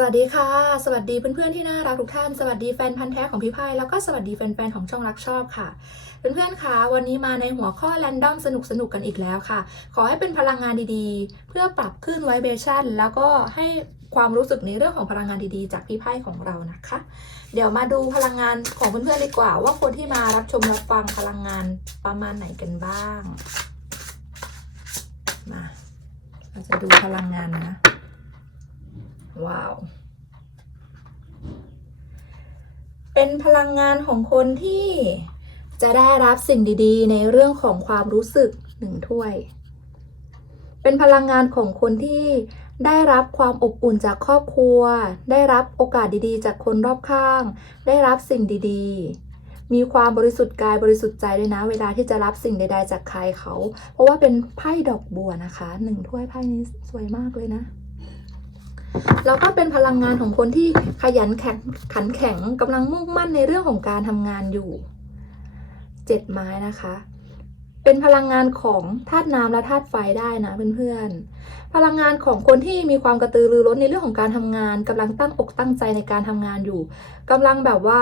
สวัสดีค่ะ สวัสดีเพื่อนๆที่น่ารักทุกท่าน สวัสดีแฟนพันธ์แท้ของพี่พายแล้วก็สวัสดีแฟนๆของช่องรักชอบค่ะ เพื่อนๆคะวันนี้มาในหัวข้อแรนดอมสนุกๆกันอีกแล้วค่ะ ขอให้เป็นพลังงานดีๆ เพื่อปรับขึ้นไวเบชั่น แล้วก็ให้ความรู้สึกในเรื่องของพลังงานดีๆ จากพี่ไพ่ของเรานะคะ เดี๋ยวมาดูพลังงานของเพื่อนๆดีกว่า ว่าคนที่มารับชมรับฟังพลังงานประมาณไหนกันบ้างมาเราจะดูพลังงานนะว้าว เป็นพลังงานของคนที่จะได้รับสิ่งดีๆ ในเรื่องของความรู้สึกหนึ่งถ้วย เป็นพลังงานของคนที่ได้รับความอบอุ่นจากครอบครัว ได้รับโอกาสดีๆ จากคนรอบข้าง ได้รับสิ่งดีๆ มีความบริสุทธิ์กายบริสุทธิ์ใจด้วยนะ เวลาที่จะรับสิ่งใด ๆ จากใครเขา เพราะว่าเป็นไพ่ดอกบัวนะคะหนึ่งถ้วยไพ่นี้สวยมากเลยนะ แล้วก็เป็นพลังงานของคนที่ขยันแข็งขันแข็งกำลังมุ่งมั่นในเรื่องของการทำงานอยู่เจ็ดไม้นะคะ เป็นพลังงานของธาตุน้ำและธาตุไฟได้นะเพื่อนๆ พลังงานของคนที่มีความกระตือรือร้นในเรื่องของการทำงานกำลังตั้งอกตั้งใจในการทำงานอยู่กำลังแบบว่า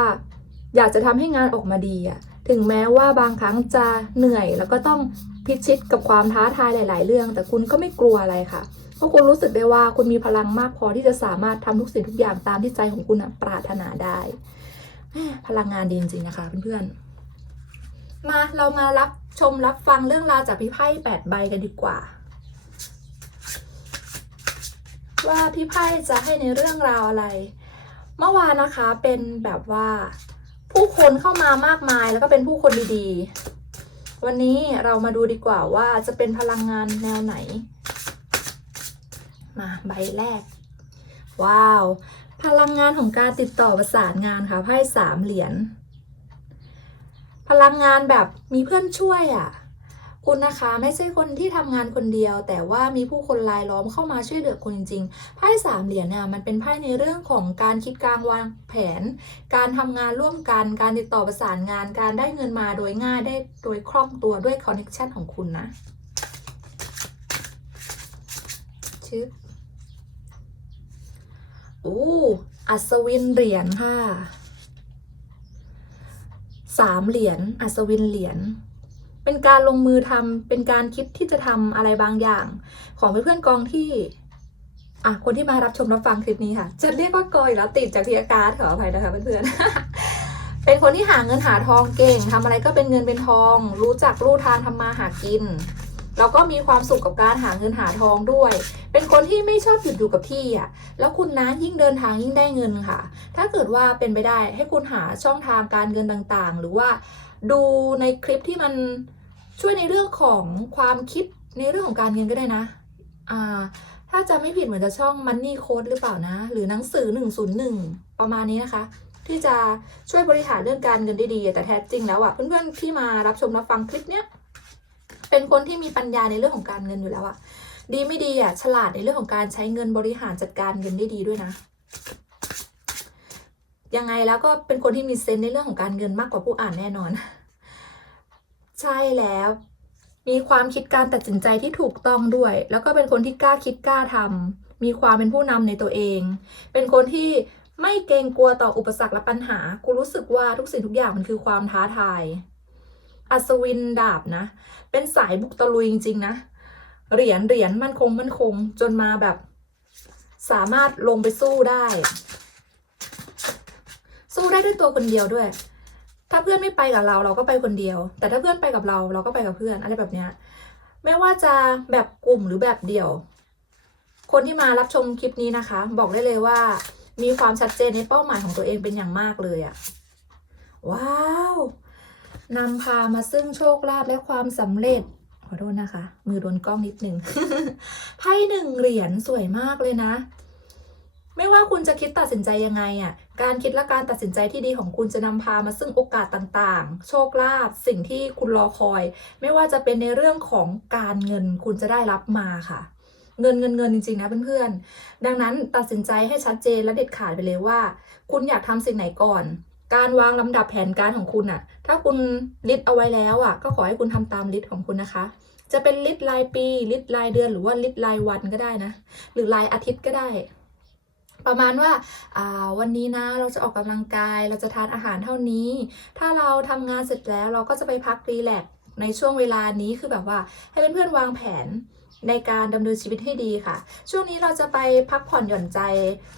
อยากจะทำให้งานออกมาดีอะถึงแม้ว่าบางครั้งจะเหนื่อยแล้วก็ต้องพิชิตกับความท้าทายหลาย ๆ เรื่อง แต่คุณก็ไม่กลัวอะไรค่ะ เพราะคุณรู้สึกได้ว่าคุณมีพลังมากพอที่จะสามารถทำทุกสิ่งทุกอย่างตามที่ใจของคุณปรารถนาได้พลังงานดีจริงๆนะคะเพื่อนๆ มาเรามารับชมรับฟังเรื่องราวจากพี่ไพ่แปดใบกันดีกว่า ว่าพี่ไพ่จะให้ในเรื่องราวอะไร เมื่อวานนะคะเป็นแบบว่าผู้คนเข้ามามากมายแล้วก็เป็นผู้คนดีๆ วันนี้เรามาดูดีกว่าว่าจะเป็นพลังงานแนวไหน มาใบแรก ว้าว พลังงานของการติดต่อประสานงานค่ะไพ่สามเหรียญพลังงานแบบมีเพื่อนช่วยอะ่ะ คุณนะคะไม่ใช่คนที่ทำงานคนเดียว แต่ว่ามีผู้คนรายล้อมเข้ามาช่วยเหลือคุณจริงๆไพ่สามเหรียญเนี่ยมันเป็นไพ่ในเรื่องของการคิดการวางแผน การทำงานร่วมกัน การติดต่อประสานงาน การได้เงินมาโดยง่ายได้โดยคล่องตัวด้วยคอนเน็ชันของคุณนะชึบ อู้อัศวินเหรียญค่ะสามเหรียญอัศวินเหรียญเป็นการลงมือทำเป็นการคิดที่จะทำอะไรบางอย่าง ของเพื่อนๆกองที่อะคนที่มารับชมรับฟังคลิปนี้ค่ะ จะเรียกว่ากอยแล้วติดจากทีอาการขออภัยนะคะเพื่อนๆเป็นคนที่หาเงินหาทองเก่งทำอะไรก็เป็นเงินเป็นทอง รู้จักรู้ทางทำมาหากิน แล้วก็มีความสุขกับการหาเงินหาทองด้วย เป็นคนที่ไม่ชอบหยุดอยู่กับที่อะ แล้วคุณนะยิ่งเดินทางยิ่งได้เงินค่ะ ถ้าเกิดว่าเป็นไปได้ให้คุณหาช่องทางการเงินต่างๆ หรือว่าดูในคลิปที่มันช่วยในเรื่องของความคิดในเรื่องของการเงินก็ได้นะ อ่า ถ้าจะไม่ผิดเหมือนจะช่อง Money Code หรือเปล่านะ หรือหนังสือ 101 ประมาณนี้นะคะ ที่จะช่วยบริหารเรื่องการเงินได้ดี แต่แท้จริงแล้วอะเพื่อนๆที่มารับชมรับฟังคลิปเนี้ย เป็นคนที่มีปัญญาในเรื่องของการเงินอยู่แล้วอะดีไม่ดีอะฉลาดในเรื่องของการใช้เงินบริหารจัดการเงินได้ดีด้วยนะ ยังไงแล้วก็เป็นคนที่มีเซนในเรื่องของการเงินมากกว่าผู้อ่านแน่นอน ใช่แล้ว มีความคิดการตัดสินใจที่ถูกต้องด้วย แล้วก็เป็นคนที่กล้าคิดกล้าทำมีความเป็นผู้นำในตัวเอง เป็นคนที่ไม่เกรงกลัวต่ออุปสรรคและปัญหา กูรู้สึกว่าทุกสิ่งทุกอย่างมันคือความท้าทาย อัศวินดาบนะ เป็นสายบุกตะลุยจริงๆนะ เหรียญเหรียญมั่นคงมั่นคงจนมาแบบ สามารถลงไปสู้ได้ สู้ได้ด้วยตัวคนเดียวด้วย ถ้าเพื่อนไม่ไปกับเราเราก็ไปคนเดียว แต่ถ้าเพื่อนไปกับเราเราก็ไปกับเพื่อนอะไรแบบเนี้ยไม่ว่าจะแบบกลุ่มหรือแบบเดี่ยว คนที่มารับชมคลิปนี้นะคะ บอกได้เลยว่า มีความชัดเจนในเป้าหมายของตัวเองเป็นอย่างมากเลยอะว้าว นำพามาซึ่งโชคลาภและความสำเร็จ ขอโทษนะคะ มือโดนกล้องนิดหนึ่งไพ่หนึ่งเหรียญสวยมากเลยนะ ไม่ว่าคุณจะคิดตัดสินใจยังไงอะ การคิดและการตัดสินใจที่ดีของคุณจะนำพามาซึ่งโอกาสต่างๆ โชคลาภสิ่งที่คุณรอคอย ไม่ว่าจะเป็นในเรื่องของการเงินคุณจะได้รับมาค่ะเงินเงินเงินจริงๆนะเพื่อนๆ ดังนั้นตัดสินใจให้ชัดเจนและเด็ดขาดไปเลยว่า คุณอยากทำสิ่งไหนก่อน การวางลำดับแผนการของคุณอะถ้าคุณลิสต์เอาไว้แล้วอะก็ขอให้คุณทำตามลิสต์ของคุณนะคะ จะเป็นลิสต์รายปีลิสต์รายเดือนหรือว่าลิสต์รายวันก็ได้นะ หรือรายอาทิตย์ก็ได้ ประมาณว่าาวันนี้นะเราจะออกกำลังกาย เราจะทานอาหารเท่านี้ ถ้าเราทำงานเสร็จแล้วเราก็จะไปพักรีแลกในช่วงเวลานี้คือแบบว่าให้เพื่อนๆวางแผน ในการดำเนินชีวิตให้ดีค่ะ ช่วงนี้เราจะไปพักผ่อนหย่อนใจ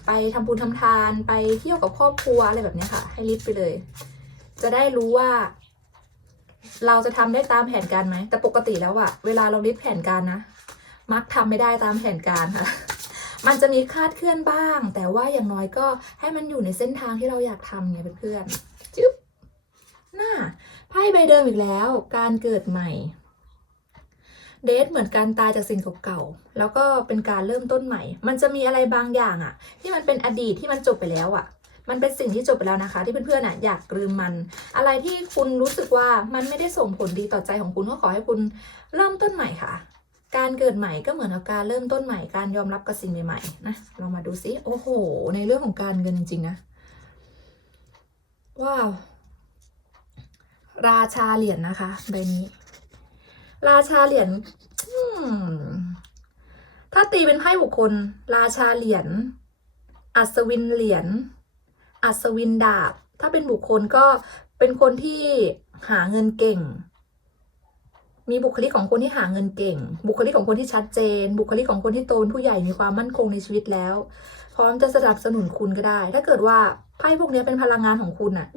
ไปทำบุญทำทาน ไปเที่ยวกับครอบครัวอะไรแบบนี้ค่ะ ให้ลิสต์ไปเลย จะได้รู้ว่า เราจะทำได้ตามแผนการไหม แต่ปกติแล้วอะเวลาเราลิสต์แผนการนะ มักทำไม่ได้ตามแผนการค่ะ มันจะมีคาดเคลื่อนบ้าง แต่ว่าอย่างน้อยก็ให้มันอยู่ในเส้นทางที่เราอยากทำไงเพื่อนๆจึ๊บน่าไพ่ใบเดิมอีกแล้ว การเกิดใหม่ เดทเหมือนการตายจากสิ่งเก่าๆ แล้วก็เป็นการเริ่มต้นใหม่ มันจะมีอะไรบางอย่างอะที่มันเป็นอดีตที่มันจบไปแล้วอะมันเป็นสิ่งที่จบไปแล้วนะคะ ที่เพื่อนๆอะอยากลืมมัน อะไรที่คุณรู้สึกว่ามันไม่ได้ส่งผลดีต่อใจของคุณก็ขอให้คุณเริ่มต้นใหม่ค่ะ การเกิดใหม่ก็เหมือนกับการเริ่มต้นใหม่ การยอมรับกับสิ่งใหม่ๆนะเรามาดูซิโอ้โห ในเรื่องของการเงินจริง ๆ นะว้าว ราชาเหรียญนะคะใบนี้ ราชาเหรียญถ้าตีเป็นไพ่บุคคล ราชาเหรียญ อัศวินเหรียญ อัศวินดาบ ถ้าเป็นบุคคลก็เป็นคนที่หาเงินเก่ง มีบุคลิกของคนที่หาเงินเก่ง บุคลิกของคนที่ชัดเจน บุคลิกของคนที่โตนผู้ใหญ่มีความมั่นคงในชีวิตแล้ว พร้อมจะสนับสนุนคุณก็ได้ ถ้าเกิดว่าไพ่พวกนี้เป็นพลังงานของคุณน่ะ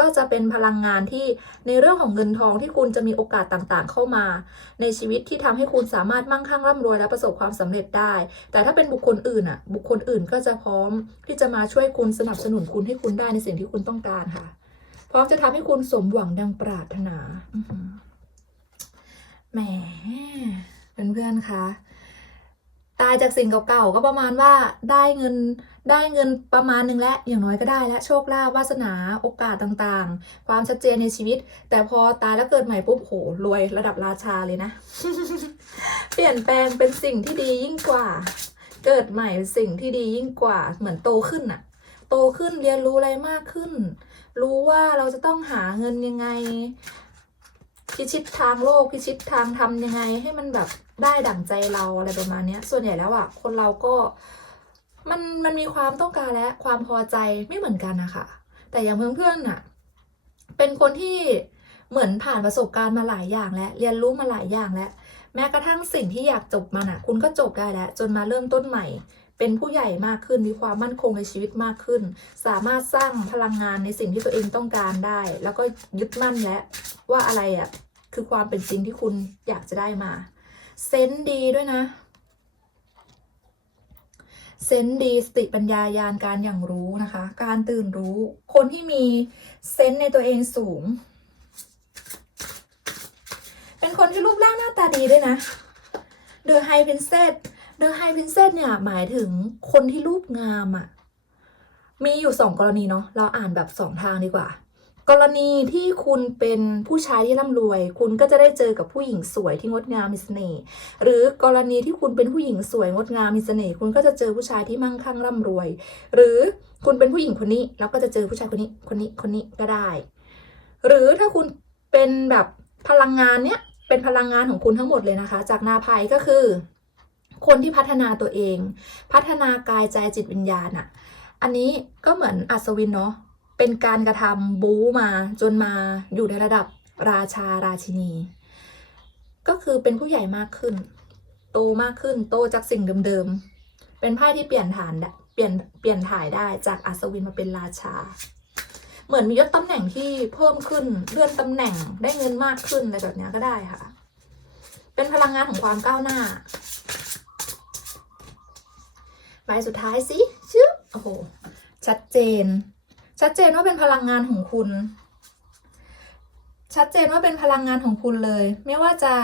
ก็จะเป็นพลังงานที่ในเรื่องของเงินทองที่คุณจะมีโอกาสต่างๆ เข้ามา ในชีวิตที่ทำให้คุณสามารถมั่งคั่งร่ำรวยและประสบความสำเร็จได้ แต่ถ้าเป็นบุคคลอื่นอะ บุคคลอื่นก็จะพร้อมที่จะมาช่วยคุณสนับสนุนคุณให้คุณได้ในสิ่งที่คุณต้องการค่ะ พร้อมจะทำให้คุณสมหวังดังปรารถนาแหมเพื่อนๆคะ ตายจากสิ่งเก่าๆก็ประมาณว่าได้เงินได้เงินประมาณหนึ่งแล้วอย่างน้อยก็ได้แล้วโชคลาภวาสนาโอกาสต่างๆ ความชัดเจนในชีวิต แต่พอตายแล้วเกิดใหม่ปุ๊บโหรวยระดับราชาเลยนะ เปลี่ยนแปลงเป็นสิ่งที่ดียิ่งกว่า เกิดใหม่เป็นสิ่งที่ดียิ่งกว่าเหมือนโตขึ้นอะโตขึ้นเรียนรู้อะไรมากขึ้น รู้ว่าเราจะต้องหาเงินยังไง พิชิตทางโลกพิชิตทางทำยังไง ให้มันแบบได้ดั่งใจเราอะไรประมาณเนี้ย ส่วนใหญ่แล้วอะคนเราก็มันมันมีความต้องการและความพอใจไม่เหมือนกันนะคะแต่อย่างเพื่อนๆน่ะ เป็นคนที่เหมือนผ่านประสบการณ์มาหลายอย่างแล้วเรียนรู้มาหลายอย่างแล้วแม้กระทั่งสิ่งที่อยากจบมันอะคุณก็จบได้แล้ว จนมาเริ่มต้นใหม่ เป็นผู้ใหญ่มากขึ้นมีความมั่นคงในชีวิตมากขึ้น สามารถสร้างพลังงานในสิ่งที่ตัวเองต้องการได้ แล้วก็ยึดมั่นและว่าอะไรอะคือความเป็นจริงที่คุณอยากจะได้มา เซนดีด้วยนะ เซนดีสติปัญญายานการอย่างรู้นะคะ การตื่นรู้ คนที่มีเซนในตัวเองสูง เป็นคนที่รูปร่างหน้าตาดีด้วยนะเดอะไฮเพ i นเซ s เดอะไฮพ i นเซ s เนี่ยหมายถึงคนที่รูปงามอะ่ะ มีอยู่สองกรณีเนาะเราอ่านแบบสองทางดีกว่า กรณีที่คุณเป็นผู้ชายที่ร่ำรวย คุณก็จะได้เจอกับผู้หญิงสวยที่งดงามมีเสน่ห์หรือกรณีที่คุณเป็นผู้หญิงสวยงดงามมีเสน่ห์คุณก็จะเจอผู้ชายที่มั่งคั่งร่ำรวย หรือคุณเป็นผู้หญิงคนนี้แล้วก็จะเจอผู้ชายคนนี้คนนี้คนนี้ก็ได้ หรือถ้าคุณเป็นแบบพลังงานเนี้ยเป็นพลังงานของคุณทั้งหมดเลยนะคะ จากนาภัยก็คือ คนที่พัฒนาตัวเอง พัฒนากายใจจิตวิญญาณอะอันนี้ก็เหมือนอัศวินเนาะเป็นการกระทำบู๊มาจนมาอยู่ในระดับราชาราชินี ก็คือเป็นผู้ใหญ่มากขึ้น โตมากขึ้นโตจากสิ่งเดิมๆ เป็นไพ่ที่เปลี่ยนฐานเปลี่ยนเปลี่ยนถ่ายได้จากอัศวินมาเป็นราชา เหมือนมียศตำแหน่งที่เพิ่มขึ้นเลื่อนตำแหน่งได้เงินมากขึ้นอะไรแบบนี้ก็ได้ค่ะ เป็นพลังงานของความก้าวหน้า ใบสุดท้ายสิชึบโอ้โห ชัดเจน ชัดเจนว่าเป็นพลังงานของคุณ ชัดเจนว่าเป็นพลังงานของคุณเลย ไม่ว่าจะ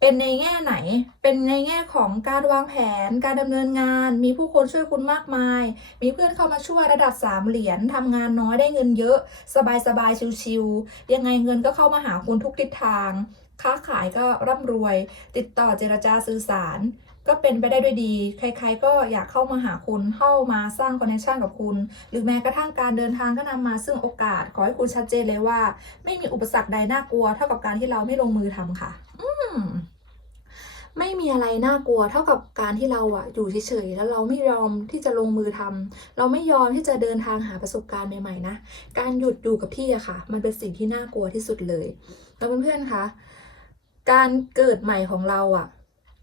เป็นในแง่ไหน เป็นในแง่ของการวางแผน การดำเนินงาน มีผู้คนช่วยคุณมากมาย มีเพื่อนเข้ามาช่วยระดับสามเหรียญทำงานน้อยได้เงินเยอะ สบายสบายชิวๆยังไงเงินก็เข้ามาหาคุณทุกทิศทาง ค้าขายก็ร่ำรวย ติดต่อเจรจาสื่อสาร ก็เป็นไปได้ด้วยดี ใครๆ ก็อยากเข้ามาหาคุณ เข้ามาสร้างคอนเนคชันกับคุณ หรือแม้กระทั่งการเดินทางก็นำมาซึ่งโอกาส ขอให้คุณชัดเจนเลยว่า ไม่มีอุปสรรคใดน่ากลัว เท่ากับการที่เราไม่ลงมือทำค่ะ อืมไม่มีอะไรน่ากลัวเท่ากับการที่เราอะอยู่เฉยๆแล้วเราไม่ยอมที่จะลงมือทำเราไม่ยอมที่จะเดินทางหาประสบการณ์ใหม่ๆนะการหยุดอยู่กับที่อะค่ะ มันเป็นสิ่งที่น่ากลัวที่สุดเลยแล้วเพื่อนๆคะการเกิดใหม่ของเราอะ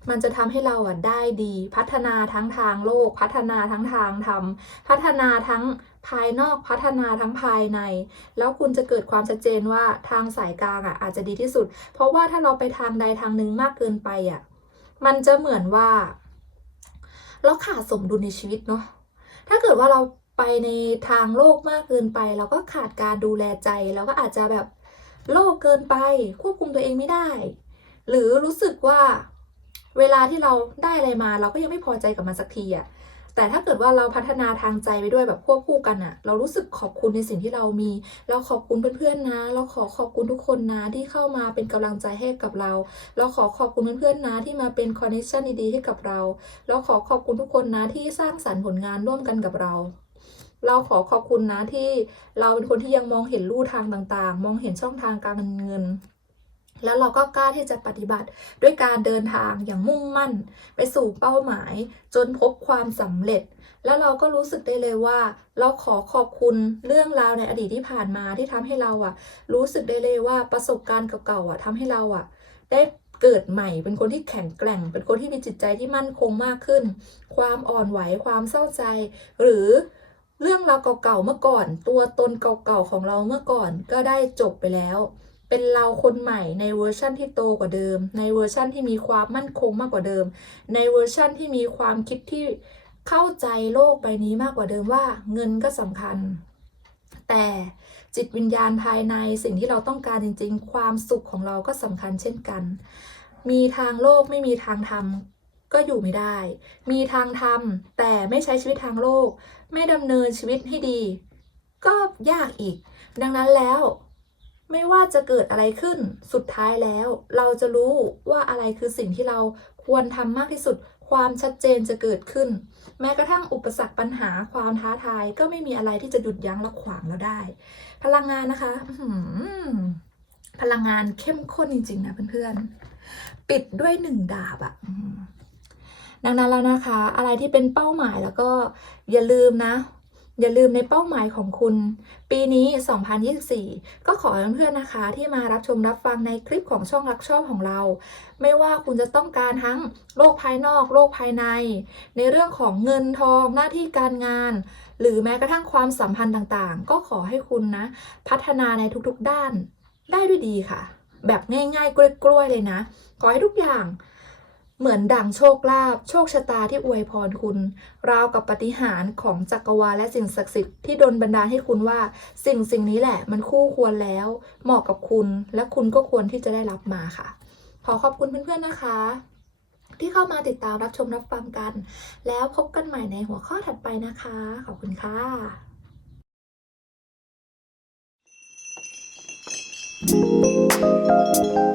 มันจะทำให้เราอะได้ดี พัฒนาทั้งทางโลก พัฒนาทั้งทางธรรมพัฒนาทั้งภายนอกพัฒนาทั้งภายใน แล้วคุณจะเกิดความชัดเจนว่าทางสายกลางอะอาจจะดีที่สุด เพราะว่าถ้าเราไปทางใดทางหนึ่งมากเกินไปอะมันจะเหมือนว่า เราขาดสมดุลในชีวิตเนาะถ้าเกิดว่าเราไปในทางโลกมากเกินไป เราก็ขาดการดูแลใจเราก็อาจจะแบบโลกเกินไป ควบคุมตัวเองไม่ได้ หรือรู้สึกว่า เวลาที่เราได้อะไรมาเราก็ยังไม่พอใจกับมันสักทีอะแต่ถ้าเกิดว่าเราพัฒนาทางใจไปด้วยแบบควบคู่กันอะเรารู้สึกขอบคุณในสิ่งที่เรามี เราขอบคุณเพื่อนๆนะ เราขอขอบคุณทุกคนนะที่เข้ามาเป็นกำลังใจให้กับเรา เราขอขอบคุณเพื่อนๆนะที่มาเป็นคอนเนคชั่นดีๆให้กับเรา เราขอขอบคุณทุกคนนะที่สร้างสรรค์ผลงานร่วมกันกับเรา เราขอขอบคุณนะที่เราเป็นคนที่ยังมองเห็นลู่ทางต่างๆ มองเห็นช่องทางการเงิน แล้วเราก็กล้าที่จะปฏิบัติด้วยการเดินทางอย่างมุ่งมั่น ไปสู่เป้าหมาย จนพบความสำเร็จ แล้วเราก็รู้สึกได้เลยว่า เราขอขอบคุณเรื่องราวในอดีตที่ผ่านมาที่ทำให้เราอะรู้สึกได้เลยว่าประสบการณ์เก่าๆอะทำให้เราอะได้เกิดใหม่เป็นคนที่แข็งแกร่ง เป็นคนที่มีจิตใจที่มั่นคงมากขึ้น ความอ่อนไหวความเศร้าใจ หรือเรื่องราวเก่าๆเมื่อก่อน ตัวตนเก่าๆของเราเมื่อก่อนก็ได้จบไปแล้ว เป็นเราคนใหม่ในเวอร์ชั่นที่โตกว่าเดิม ในเวอร์ชั่นที่มีความมั่นคงมากกว่าเดิม ในเวอร์ชั่นที่มีความคิดที่เข้าใจโลกใบนี้มากกว่าเดิมว่าเงินก็สำคัญ แต่จิตวิญญาณภายในสิ่งที่เราต้องการจริง ๆ ความสุขของเราก็สำคัญเช่นกัน มีทางโลกไม่มีทางธรรมก็อยู่ไม่ได้ มีทางธรรมแต่ไม่ใช้ชีวิตทางโลก ไม่ดำเนินชีวิตให้ดี ก็ยากอีก ดังนั้นแล้ว ไม่ว่าจะเกิดอะไรขึ้นสุดท้ายแล้ว เราจะรู้ว่าอะไรคือสิ่งที่เราควรทำมากที่สุด ความชัดเจนจะเกิดขึ้น แม้กระทั่งอุปสรรคปัญหาความท้าทายก็ไม่มีอะไรที่จะหยุดยั้งและขวางเราได้ พลังงานนะคะพลังงานเข้มข้นจริงๆนะเพื่อนๆ ปิดด้วยหนึ่งดาบอะดังนั้นแล้วนะคะ อะไรที่เป็นเป้าหมายแล้วก็อย่าลืมนะ อย่าลืมในเป้าหมายของคุณ ปีนี้ 2024 ก็ขอเพื่อนๆนะคะ ที่มารับชมรับฟังในคลิปของช่องรักชอบของเรา ไม่ว่าคุณจะต้องการทั้งโลกภายนอก โลกภายใน ในเรื่องของเงินทองหน้าที่การงาน หรือแม้กระทั่งความสัมพันธ์ต่างๆ ก็ขอให้คุณนะ พัฒนาในทุกๆด้าน ได้ด้วยดีค่ะ แบบง่ายๆกล้วยๆเลยนะ ขอให้ทุกอย่าง เหมือนดั่งโชคลาภโชคชะตาที่อวยพรคุณ ราวกับปฏิหารของจักรวาลและสิ่งศักดิ์สิทธิ์ที่ดนบันดาลให้คุณว่า สิ่งสิ่งนี้แหละมันคู่ควรแล้ว เหมาะกับคุณ และคุณก็ควรที่จะได้รับมาค่ะ ขอขอบคุณเพื่อนๆนะคะ ที่เข้ามาติดตามรับชมรับฟังกัน แล้วพบกันใหม่ในหัวข้อถัดไปนะคะ ขอบคุณค่ะ thank you